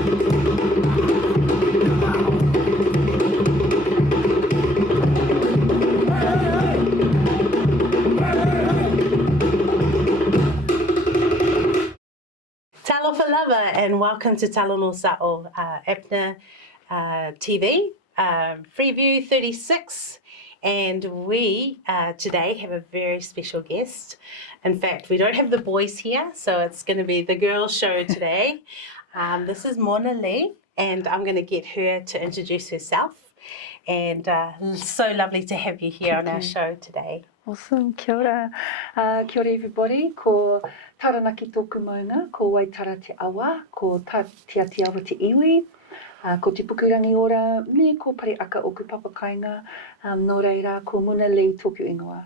Talofa lava, and welcome to Talanoa Sa'o Apna TV, Freeview 36. And we today have a very special guest. In fact, we don't have the boys here, so it's going to be the girls' show today. This is Mona Lee, and I'm going to get her to introduce herself. And so lovely to have you here on our show today. Awesome, kia ora. Kia ora everybody, ko taranaki tōku maunga, ko waitara te awa, ko te awa te iwi, ko te pukurangi ora, me ko pare aka oku papakainga, nō reira, ko Mona Lee tōku ingoa.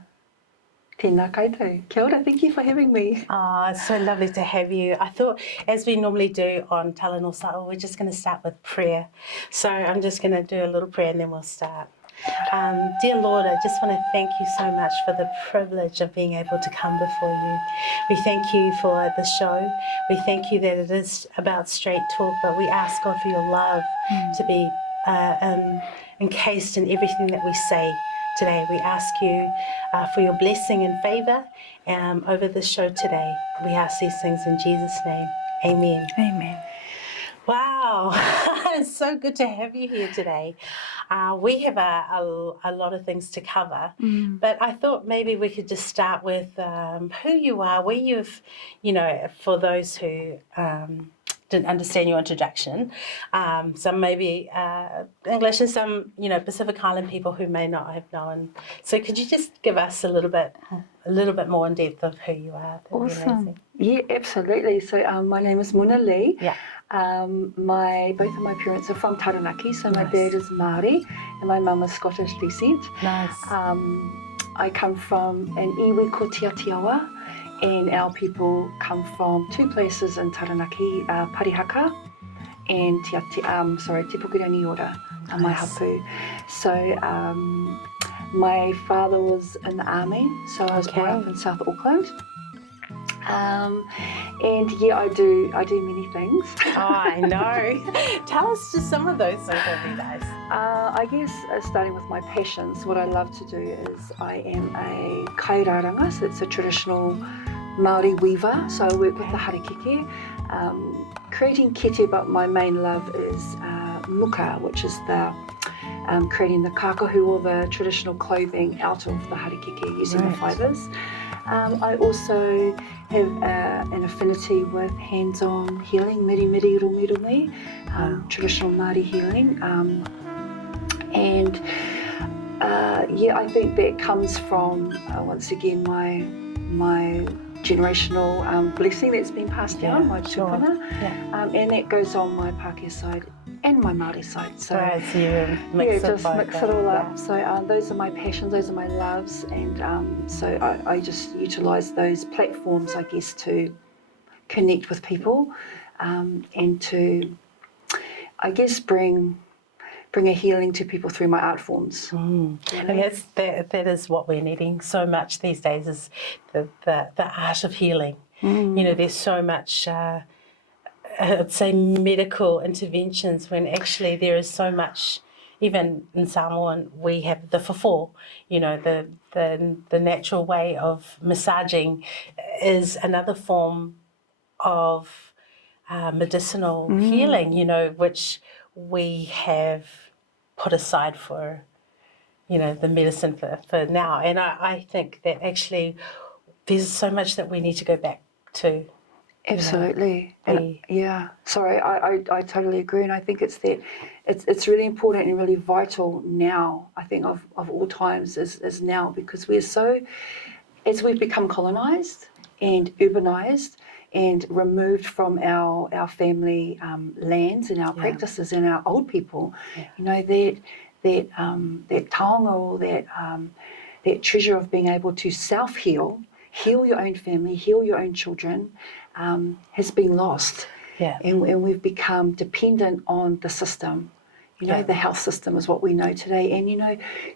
Tēnā koutou. Kia ora, thank you for having me. Oh, it's so lovely to have you. I thought, as we normally do on Talanoa Sa'o, we're just going to start with prayer. So I'm just going to do a little prayer and then we'll start. Dear Lord, I just want to thank you so much for the privilege of being able to come before you. We thank you for the show. We thank you that it is about straight talk, but we ask God for your love to be encased in everything that we say today. We ask you for your blessing and favour over this show today. We ask these things in Jesus' name. Amen. Amen. Wow, it's so good to have you here today. We have a lot of things to cover, but I thought maybe we could just start with who you are, where you've, for those who didn't understand your introduction, some maybe English and some, Pacific Island people who may not have known. So could you just give us a little bit more in depth of who you are? Awesome. Yeah, absolutely. So my name is Mona Lee. Yeah. Both of my parents are from Taranaki, so my dad is Māori and my mum is Scottish descent. Nice. I come from an iwi ko Te Atiawa, and our people come from two places in Taranaki, Parihaka and Te Pukurangi Ora, my hapu. So my father was in the army, so I was brought up in South Auckland. And yeah, I do many things. Oh, I know. Tell us just some of those things would be nice. I guess starting with my passions, what I love to do is I am a kairaranga, so it's a traditional Māori weaver, so I work with the harakeke, creating kete, but my main love is muka, which is the creating the kakahu or the traditional clothing out of the harakeke using the fibres. I also have an affinity with hands-on healing, miri rumi, traditional Māori healing, and I think that comes from once again my generational blessing that's been passed down, my tupuna, and that goes on my Pākehā side and my Māori side. So you mix it all up. So those are my passions, those are my loves, and so I just utilise those platforms, I guess, to connect with people and to, I guess, bring a healing to people through my art forms. And that is what we're needing so much these days, is the art of healing. There's so much I'd say medical interventions, when actually there is so much. Even in Samoan, we have the fafo, the natural way of massaging is another form of medicinal healing, which we have put aside for, the medicine for now. And I think that actually there's so much that we need to go back to. Absolutely. And sorry, I totally agree, and I think it's really important and really vital now, I think of all times is now, because we're so, as we've become colonised and urbanised and removed from our family lands and our practices and our old people, that taonga, or that treasure of being able to self-heal, heal your own family, heal your own children, has been lost. And we've become dependent on the system. The health system is what we know today. And, you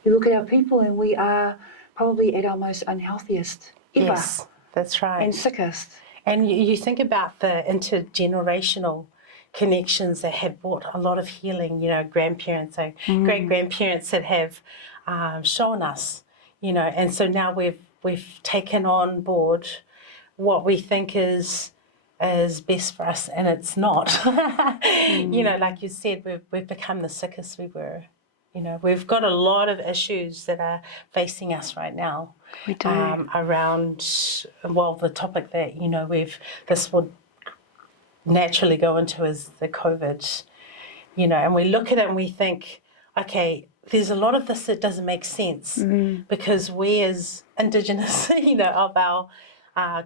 look at our people and we are probably at our most unhealthiest ever. Yes, that's right. And sickest. And you think about the intergenerational connections that have brought a lot of healing, grandparents, so great-grandparents that have shown us, and so now we've taken on board what we think is best for us, and it's not. Like you said, we've become the sickest we were. We've got a lot of issues that are facing us right now. We do. Around, the topic that, this would naturally go into is the COVID, and we look at it and we think, okay, there's a lot of this that doesn't make sense because we as Indigenous, of our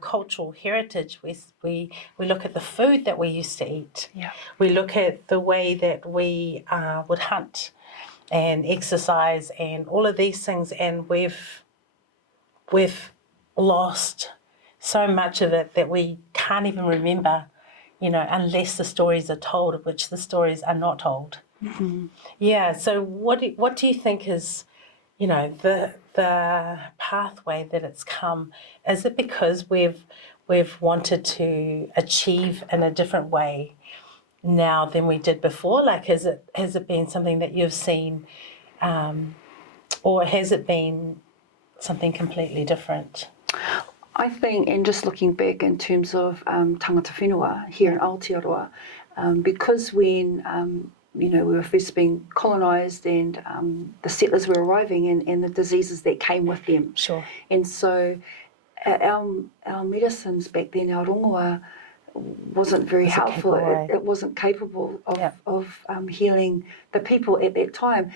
cultural heritage, we look at the food that we used to eat. Yeah. We look at the way that we would hunt and exercise and all of these things, and we've lost so much of it that we can't even remember, unless the stories are told, of which the stories are not told. Mm-hmm. Yeah. So what do you think is, the pathway that it's come? Is it because we've wanted to achieve in a different way now than we did before? Like, has it been something that you've seen, or has it been something completely different? I think, and just looking back in terms of tangata whenua here in Aotearoa, because when we were first being colonised and the settlers were arriving and the diseases that came with them. Sure. And so our medicines back then, our rongoa, wasn't very helpful. It wasn't capable of healing the people at that time.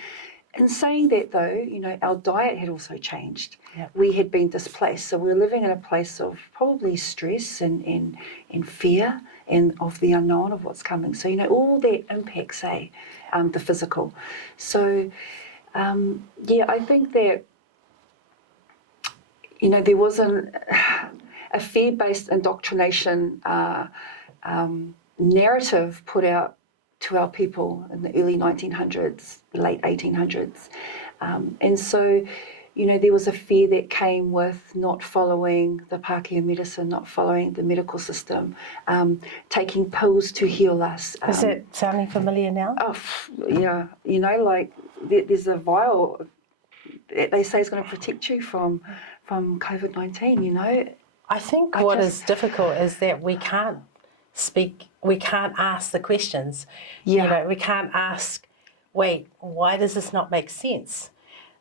In saying that, though, our diet had also changed. Yep. We had been displaced, so we were living in a place of probably stress and fear and of the unknown of what's coming. So, all that impacts, the physical. So, I think that, there wasn't a fear-based indoctrination narrative put out to our people in the early 1900s, late 1800s. And so, there was a fear that came with not following the Pākehā medicine, not following the medical system, taking pills to heal us. Is it sounding familiar now? Oh, yeah. There's a vial that they say is going to protect you from COVID-19, I think what is difficult is that we can't ask the questions. Yeah. We can't ask, wait, why does this not make sense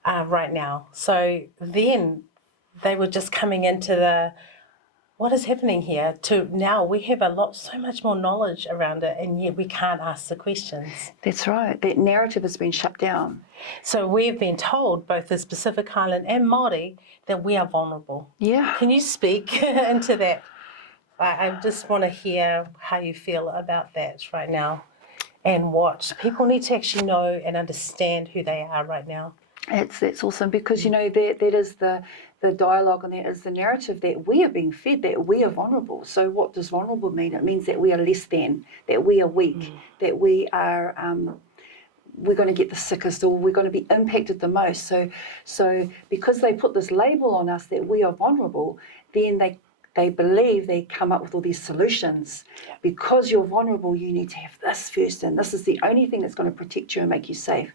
right now? So then they were just coming into what is happening here, to now we have so much more knowledge around it, and yet we can't ask the questions. That's right. That narrative has been shut down. So we've been told, both as Pacific Island and Māori, that we are vulnerable. Yeah. Can you speak into that? I just want to hear how you feel about that right now, and what people need to actually know and understand who they are right now. That's awesome, because that is the dialogue, and that is the narrative that we are being fed, that we are vulnerable. So what does vulnerable mean? It means that we are less than, that we are weak, that we are we're going to get the sickest, or we're going to be impacted the most. So because they put this label on us that we are vulnerable, then they believe they come up with all these solutions. Because you're vulnerable, you need to have this first, and this is the only thing that's going to protect you and make you safe.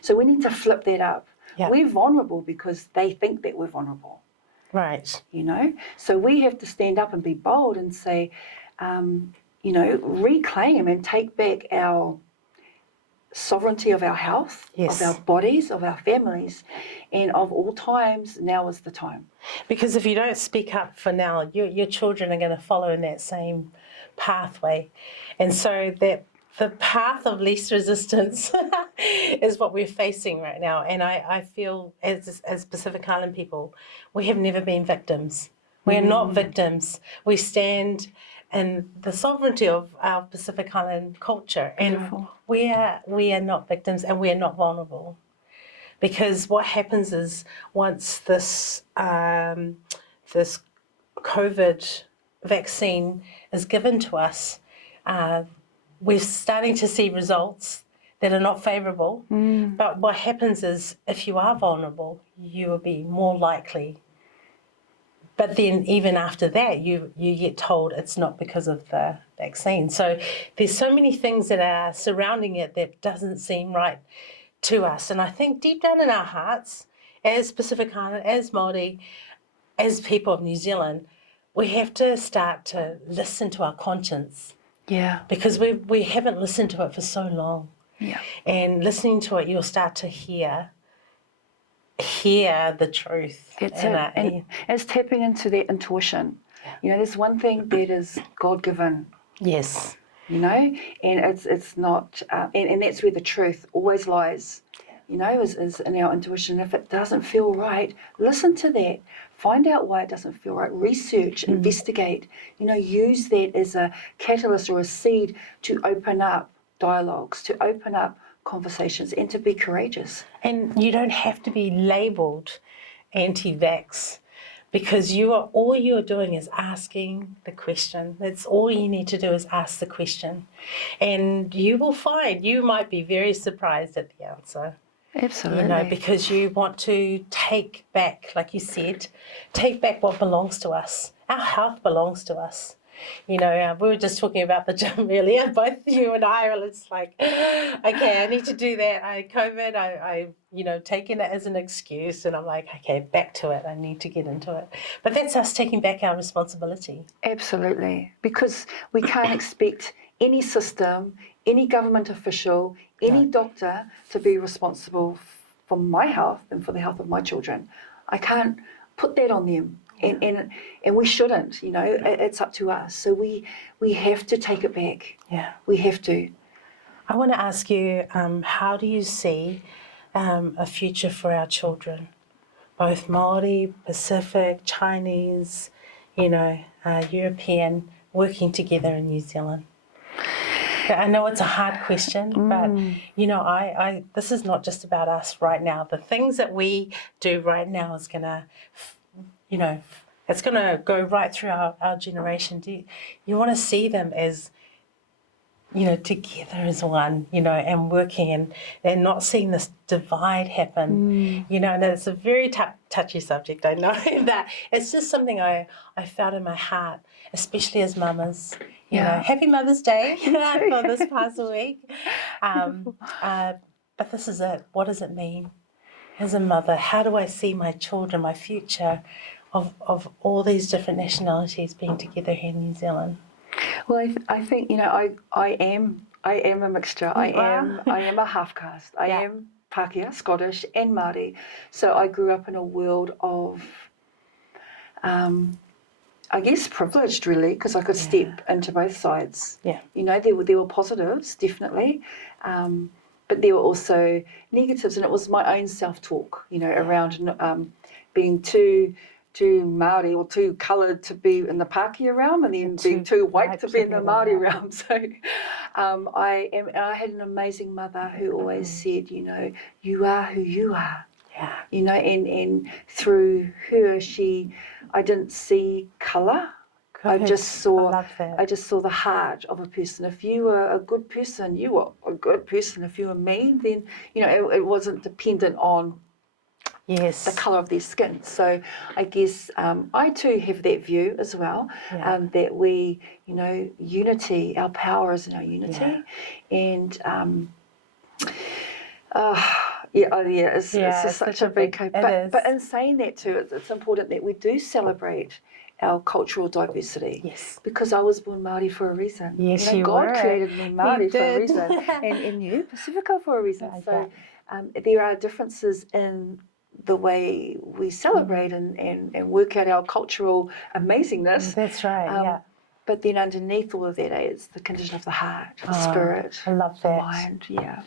So we need to flip that up. Yeah. We're vulnerable because they think that we're vulnerable. Right. So we have to stand up and be bold and say, reclaim and take back our sovereignty of our health, of our bodies, of our families, and of all times, now is the time. Because if you don't speak up for now, your children are going to follow in that same pathway. And so that the path of least resistance is what we're facing right now. And I feel, as Pacific Island people, we have never been victims. We are not victims. We stand in the sovereignty of our Pacific Island culture. And we are not victims, and we are not vulnerable. Because what happens is, once this COVID vaccine is given to us, we're starting to see results that are not favourable. But what happens is, if you are vulnerable, you will be more likely But then even after that, you get told it's not because of the vaccine. So there's so many things that are surrounding it that doesn't seem right to us. And I think deep down in our hearts, as Pacific Island, as Māori, as people of New Zealand, we have to start to listen to our conscience. Yeah. Because we haven't listened to it for so long. Yeah. And listening to it, you'll start to hear the truth. And it's tapping into that intuition. Yeah. You know, there's one thing that is God-given. Yes. You know, and it's not, and that's where the truth always lies. You know, is in our intuition. If it doesn't feel right, listen to that. Find out why it doesn't feel right. Research, investigate. You know, use that as a catalyst or a seed to open up dialogues, to open up conversations, and to be courageous. And you don't have to be labelled anti-vax, because all you're doing is asking the question. That's all you need to do, is ask the question. And you will find, you might be very surprised at the answer. Absolutely. You know, because you want to take back, like you said, take back what belongs to us. Our health belongs to us. You know, we were just talking about the gym earlier, both you and I, well, it's like, okay, I need to do that. COVID, I taking it as an excuse, and I'm like, okay, back to it. I need to get into it. But that's us taking back our responsibility. Absolutely, because we can't expect any system, any government official, any doctor to be responsible for my health and for the health of my children. I can't put that on them. And we shouldn't, you know, it's up to us. So we have to take it back. Yeah. We have to. I want to ask you, how do you see a future for our children? Both Māori, Pacific, Chinese, European, working together in New Zealand. I know it's a hard question, but, this is not just about us right now. The things that we do right now is going to, it's going to go right through our generation. Do you want to see them as, together as one, and working and not seeing this divide happen, and it's a very touchy subject, I know, that it's just something I felt in my heart, especially as mamas. Happy Mother's Day for this past week. But this is it. What does it mean as a mother? How do I see my children, my future of all these different nationalities being together here in New Zealand? Well, I think, I am a mixture. I am a half caste. I am Pākehā, Scottish and Māori. So I grew up in a world of I guess privileged, really, because I could step into both sides. Yeah. There were positives, definitely, but there were also negatives, and it was my own self-talk, around being too Māori or too coloured to be in the Pākehā realm, and then being too white to be in the Māori realm. So I had an amazing mother who always said, you are who you are. Yeah. And through her, I didn't see colour. I just saw the heart of a person. If you were a good person, you were a good person. If you were mean, then it wasn't dependent on the colour of their skin. So I guess I too have that view as well. That we, unity, our power is in our unity, and. It's just such a big hope. But in saying that too, it's important that we do celebrate our cultural diversity. Yes. Because I was born Māori for a reason. Yes, God created me Māori for a reason, and you Pacifica for a reason. So there are differences in the way we celebrate and work out our cultural amazingness. That's right. But then underneath all of that is the condition of the heart, the spirit, I love that. The mind. Yeah.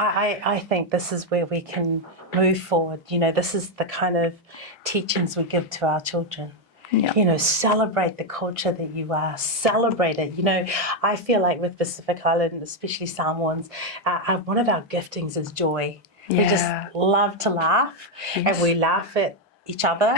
I think this is where we can move forward. This is the kind of teachings we give to our children. Yeah. Celebrate the culture that you are. Celebrate it. I feel like with Pacific Island, especially Samoans, one of our giftings is joy. Yeah. We just love to laugh, and we laugh at each other,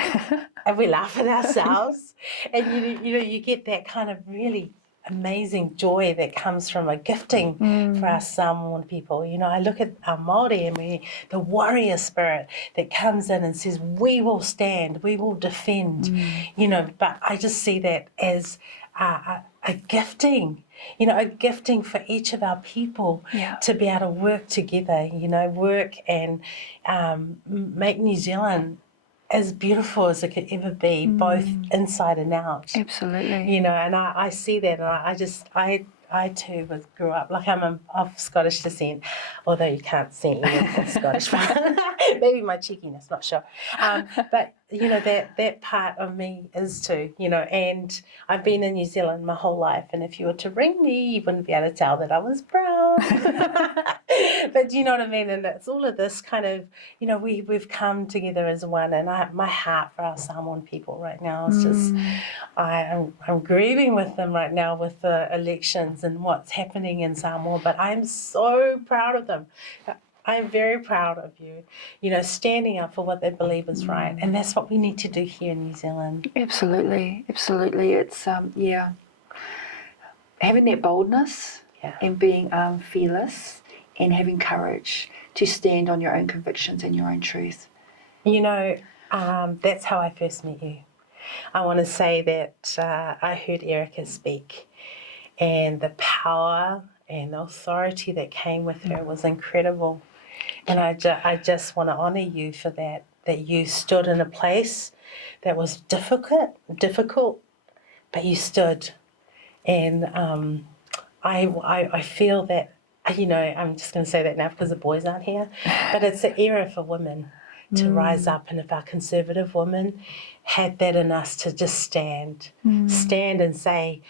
and we laugh at ourselves, and you get that kind of really amazing joy that comes from a gifting for our Samoan people. You know, I look at our Māori and the warrior spirit that comes in and says, we will stand, we will defend, you know, but I just see that as a gifting, you know, a gifting for each of our people to be able to work together, you know, work and make New Zealand as beautiful as it could ever be, both inside and out. Absolutely. You know, and I see that, and I too grew up, like I'm of Scottish descent, although you can't see anything Scottish, maybe my cheekiness, not sure. But, you know, that part of me is too, you know, and I've been in New Zealand my whole life, and if you were to ring me, you wouldn't be able to tell that I was brown. But do you know what I mean? And it's all of this kind of, you know, we've come together as one, and my heart for our Samoan people right now is just, I'm grieving with them right now with the elections and what's happening in Samoa, but I'm so proud of them. I'm very proud of you, you know, standing up for what they believe is right. And that's what we need to do here in New Zealand. Absolutely, absolutely. It's, having that boldness and being fearless and having courage to stand on your own convictions and your own truth. You know, that's how I first met you. I want to say that I heard Erica speak, and the power and the authority that came with her was incredible. And I just want to honour you for that you stood in a place that was difficult, but you stood. And I feel that, you know, I'm just going to say that now because the boys aren't here, but it's an era for women to rise up. And if our conservative women had that in us to just stand and say,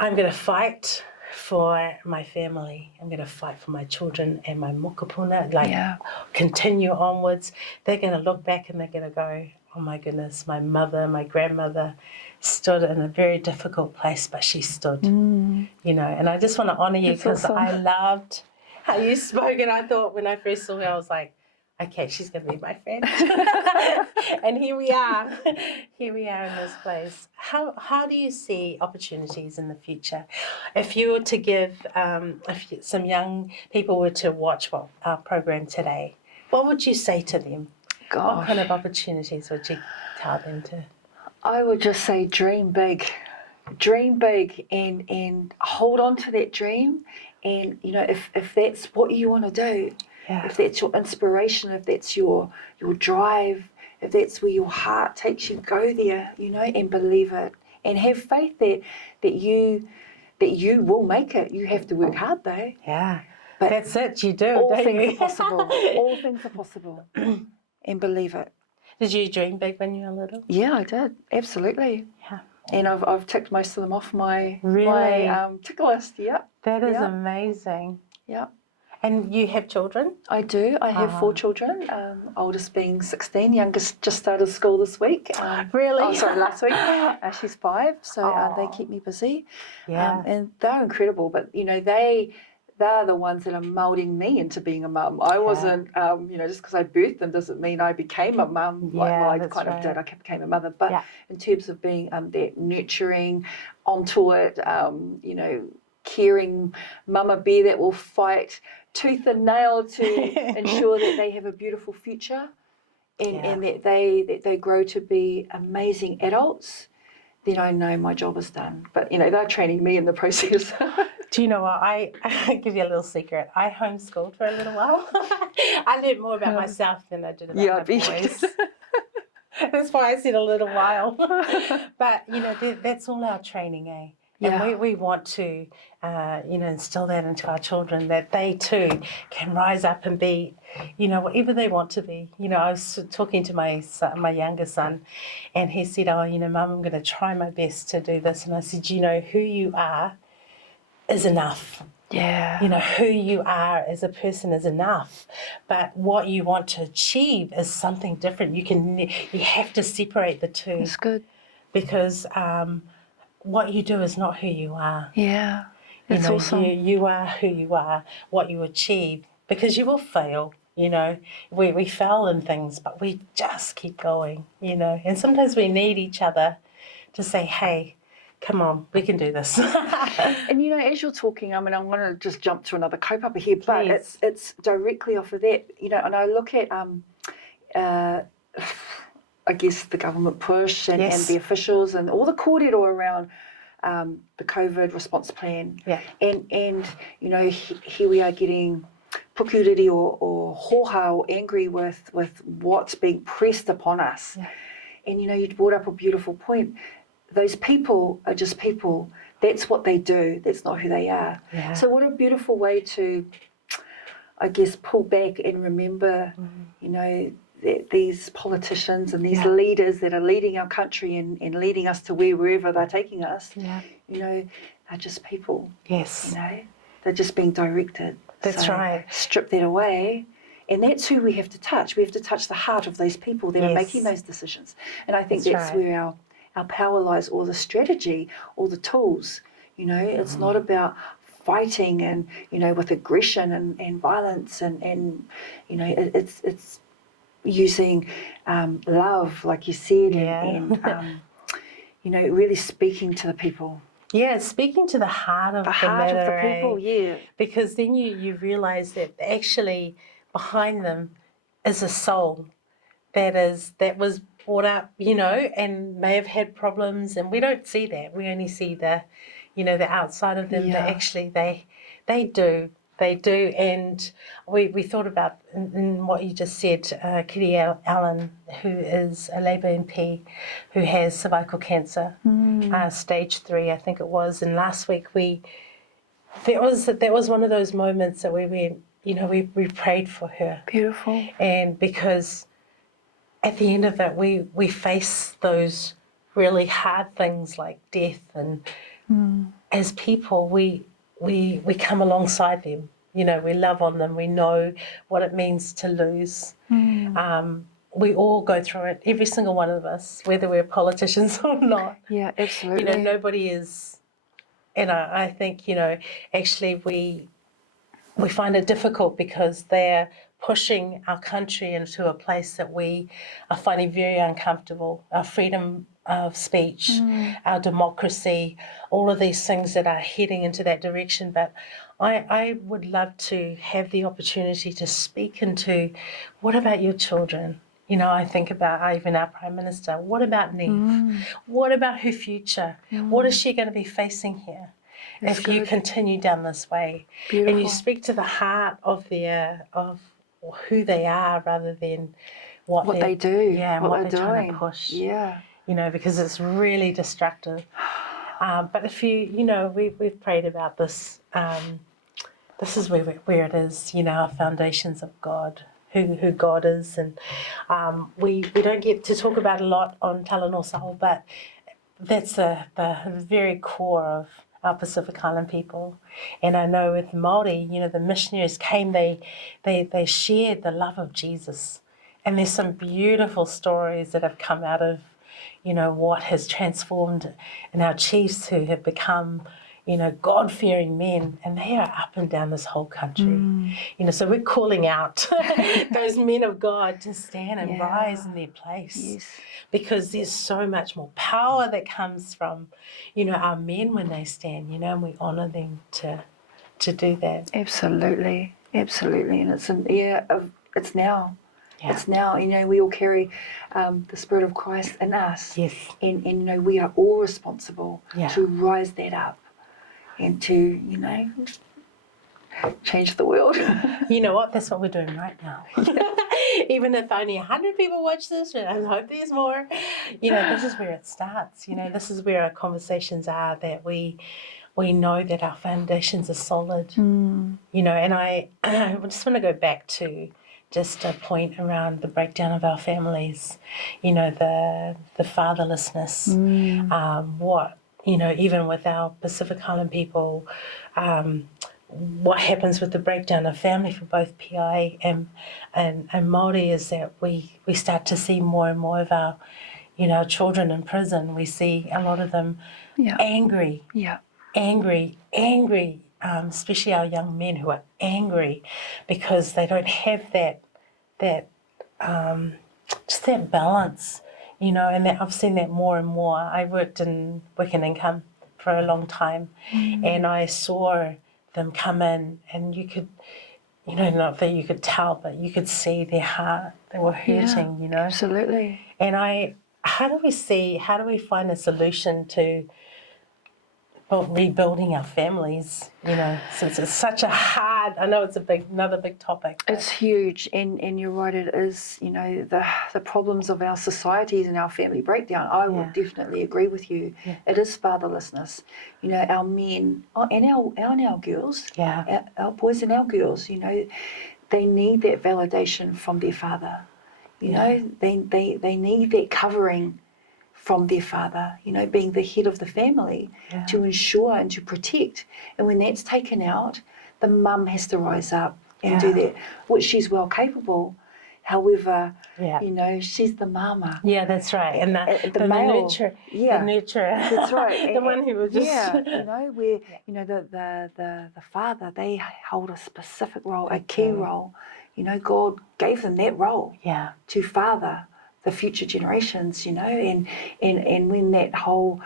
I'm going to fight for my family. I'm going to fight for my children and my mokopuna, continue onwards. They're going to look back and they're going to go, oh my goodness, my mother, my grandmother stood in a very difficult place, but she stood, you know. And I just want to honour you because I loved how you spoke, and I thought when I first saw her, I was like, okay, she's going to be my friend. And here we are. Here we are in this place. How do you see opportunities in the future? If you were to give, some young people were to watch our program today, what would you say to them? What kind of opportunities would you tell them to? I would just say dream big and hold on to that dream. And, you know, if that's what you want to do, if that's your inspiration, if that's your drive, if that's where your heart takes you, go there, you know, and believe it. And have faith that you will make it. You have to work hard though. Yeah, but that's it, you do, all don't things you? are possible. All things are possible. And believe it. Did you dream big when you were little? Yeah, I did. Absolutely. Yeah. And I've ticked most of them off my tick list. Yeah. That is amazing. Yeah. And you have children? I do. I have 4 children, oldest being 16, youngest just started school this week. Really? Oh, sorry, last week. She's 5, so they keep me busy. Yeah. And they're incredible, but, you know, they're the ones that are moulding me into being a mum. I wasn't, you know, just because I birthed them doesn't mean I became a mum. I kind of did. I became a mother. But in terms of being that nurturing, onto it, you know, caring mama bear that will fight tooth and nail to ensure that they have a beautiful future and that they grow to be amazing adults, then I know my job is done. But, you know, they're training me in the process. Do you know what? I give you a little secret. I homeschooled for a little while. I learned more about myself than I did about my boys. That's why I said a little while. But, you know, that's all our training, eh? And we want to, you know, instill that into our children, that they too can rise up and be, you know, whatever they want to be. You know, I was talking to my younger son, and he said, oh, you know, Mum, I'm going to try my best to do this. And I said, you know, who you are is enough. Yeah. You know, who you are as a person is enough. But what you want to achieve is something different. You have to separate the two. That's good. Because what you do is not who you are. Yeah, it's awesome. You are who you are, what you achieve, because you will fail, you know. We fail in things, but we just keep going, you know. And sometimes we need each other to say, hey, come on, we can do this. And you know, as you're talking, I mean, I'm going to just jump to another kaupapa here, but Please. it's directly off of that, you know. And I look at, I guess, the government push and the officials and all the kōrero around the COVID response plan. Yeah. And you know, here we are getting pukuriri or hoha or angry with what's being pressed upon us. Yeah. And you know, you brought up a beautiful point. Those people are just people. That's what they do. That's not who they are. Yeah. So what a beautiful way to, I guess, pull back and remember, you know, that these politicians and these leaders that are leading our country and leading us to wherever they're taking us, you know, are just people. Yes. You know, they're just being directed. That's right. Strip that away. And that's who we have to touch. We have to touch the heart of those people that are making those decisions. And I think that's where our power lies, or the strategy, or the tools. You know, it's not about fighting and, you know, with aggression and violence and you know, it's using love, like you said, and you know, really speaking to the people. Yeah, speaking to the heart of the matter, of the people, because then you realise that actually behind them is a soul that was brought up, you know, and may have had problems, and we don't see that. We only see the, you know, the outside of them. But actually, they do. And we thought about in what you just said, Kitty Allen, who is a Labour MP, who has cervical cancer, stage 3, I think it was. And last week that was one of those moments that we went, you know, we prayed for her. Beautiful. And because at the end of it, we face those really hard things like death, and as people, we come alongside them. You know, we love on them. We know what it means to lose. We all go through it, every single one of us, whether we're politicians or not. Yeah, absolutely. You know, nobody is. And I think, you know, actually we find it difficult because they're pushing our country into a place that we are finding very uncomfortable. Our freedom of speech, our democracy, all of these things that are heading into that direction. But I would love to have the opportunity to speak into, what about your children? You know, I think about even our Prime Minister. What about Neve? What about her future? What is she going to be facing here if you continue down this way? Beautiful. And you speak to the heart of who they are rather than what they do. Yeah, and what they're trying to push. Yeah. You know, because it's really destructive. But if you know, we've prayed about this. This is where it is, you know, our foundations of God, who God is. And we don't get to talk about a lot on Talanoa Soul, but that's the very core of our Pacific Island people. And I know with Māori, you know, the missionaries came, they shared the love of Jesus. And there's some beautiful stories that have come out of, you know, what has transformed in our chiefs who have become, you know, God-fearing men, and they are up and down this whole country. You know, so we're calling out those men of God to stand and rise in their place, because there's so much more power that comes from, you know, our men when they stand, you know, and we honour them to do that. Absolutely, absolutely, and it's it's now. Yeah. It's now, you know, we all carry the Spirit of Christ in us. Yes. And you know, we are all responsible to rise that up and to, you know, change the world. You know what? That's what we're doing right now. Even if only 100 people watch this, and I hope there's more, you know, this is where it starts. You know, this is where our conversations are, that we know that our foundations are solid. You know, and I just want to go back to just a point around the breakdown of our families, you know, the fatherlessness, what, you know, even with our Pacific Island people, what happens with the breakdown of family for both PI and Māori is that we start to see more and more of our, you know, children in prison. We see a lot of them angry, especially our young men who are angry because they don't have that just that balance, you know, and I've seen that more and more. I worked in Working Income for a long time, and I saw them come in, and you could, you know, not that you could tell, but you could see their heart. They were hurting, you know. Absolutely. And how do we find a solution to rebuilding our families, you know, since it's such a hard, I know it's another big topic. It's huge, and you're right, it is, you know, the problems of our societies and our family breakdown. I would definitely agree with you. Yeah. It is fatherlessness. You know, our men, and our girls, our boys and our girls, you know, they need that validation from their father. You know, they need that covering from their father, you know, being the head of the family to ensure and to protect. And when that's taken out, the mum has to rise up and do that, which she's well capable. However, you know, she's the mama. Yeah, that's right. And the male, nurturer. the nurturer. That's right. The one who was just... you know, where, you know, the father, they hold a specific role, a key role. You know, God gave them that role to father the future generations, you know, and when that whole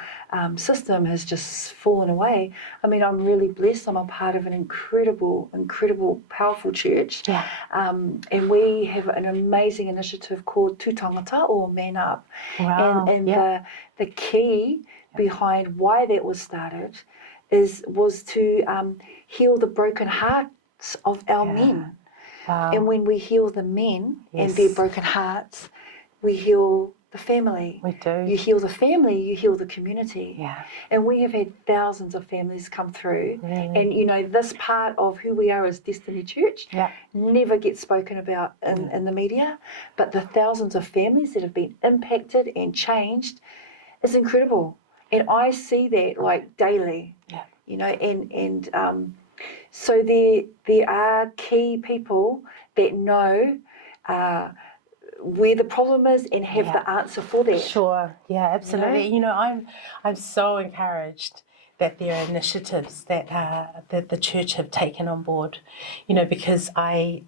system has just fallen away, I mean, I'm really blessed. I'm a part of an incredible, powerful church. Yeah. And we have an amazing initiative called Tu Tangata, or Man Up. Wow. And the key behind why that was started was to heal the broken hearts of our men. Wow. And when we heal the men and their broken hearts, we heal the family. We do. You heal the family, you heal the community. Yeah. And we have had thousands of families come through. Really? And, you know, this part of who we are as Destiny Church never gets spoken about in the media. But the thousands of families that have been impacted and changed is incredible. And I see that, like, daily. Yeah. You know, and so there are key people that know where the problem is and have the answer for that. Sure, yeah, absolutely. You know, I'm so encouraged that there are initiatives that the church have taken on board. You know, because I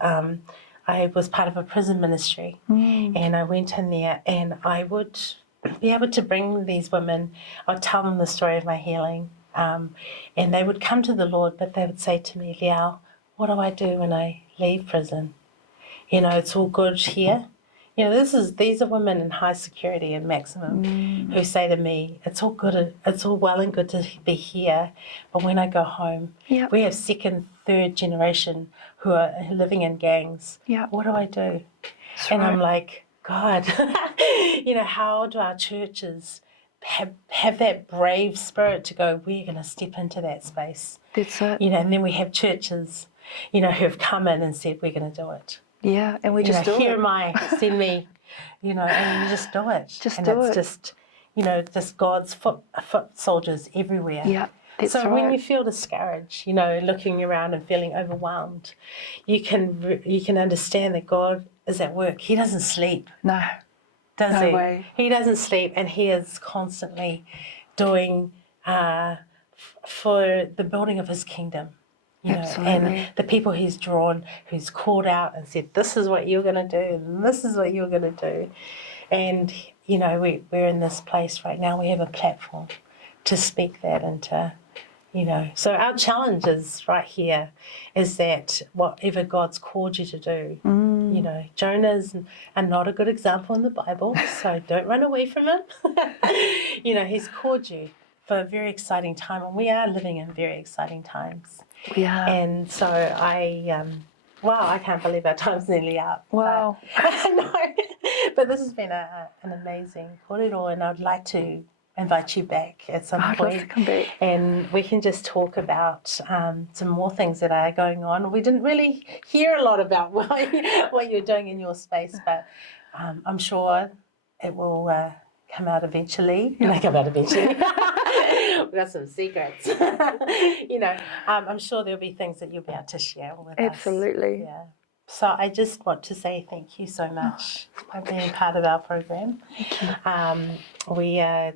was part of a prison ministry, and I went in there, and I would be able to bring these women. I'd tell them the story of my healing, and they would come to the Lord, but they would say to me, Leao, what do I do when I leave prison? You know, it's all good here. You know, these are women in high security and maximum who say to me, it's all good, it's all well and good to be here, but when I go home, we have second, third generation who are living in gangs. What do I do? And I'm like, God, you know, how do our churches have that brave spirit to go, we're going to step into that space? That's it. You know, and then we have churches, you know, who have come in and said, we're going to do it. Yeah, and we just do it. Here am I, send me, you know, and you just do it. Just do it. It's just, you know, just God's foot soldiers everywhere. Yeah, that's so right. when you feel discouraged, you know, looking around and feeling overwhelmed, you can understand that God is at work. He doesn't sleep. No. Does he? No way. He doesn't sleep, and He is constantly doing for the building of His kingdom. You know, and the people He's drawn, who's called out and said, this is what you're going to do, and this is what you're going to do. And, you know, we're in this place right now. We have a platform to speak that into, you know. So our challenge is right here is that whatever God's called you to do, you know, Jonah's not a good example in the Bible, so don't run away from him. You know, He's called you for a very exciting time, and we are living in very exciting times. We are. And so I can't believe our time's nearly up. Wow. But this has been an amazing korero, and I'd like to invite you back at some point. I'd love to come back. And we can just talk about some more things that are going on. We didn't really hear a lot about what you're doing in your space, but I'm sure it will come out eventually. We've got some secrets. You know, I'm sure there'll be things that you'll be able to share with us. Absolutely. Yeah. So I just want to say thank you so much for being part of our program. Thank you. We are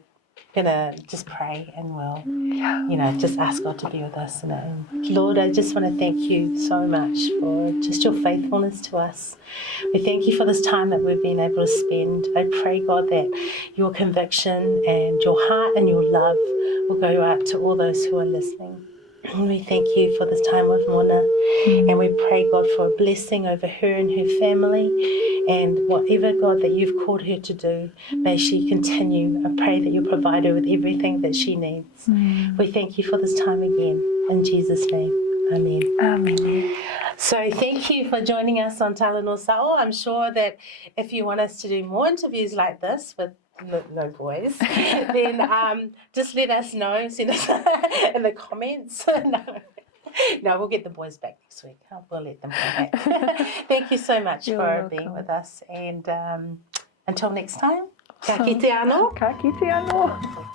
gonna just pray and we'll, you know, just ask God to be with us. And Lord, I just want to thank you so much for just your faithfulness to us. We thank you for this time that we've been able to spend. I pray, God, that your conviction and your heart and your love will go out to all those who are listening. We thank you for this time with Muna, and we pray, God, for a blessing over her and her family, and whatever, God, that you've called her to do, may she continue. I pray that you provide her with everything that she needs. We thank you for this time again. In Jesus' name, amen. Amen. So thank you for joining us on Talanoa Sao. I'm sure that if you want us to do more interviews like this with no boys, then just let us know. Send us in the comments. No, we'll get the boys back next week. We'll let them come back. Thank you so much for being with us. And until next time, ka kite anō. Ka kite anō.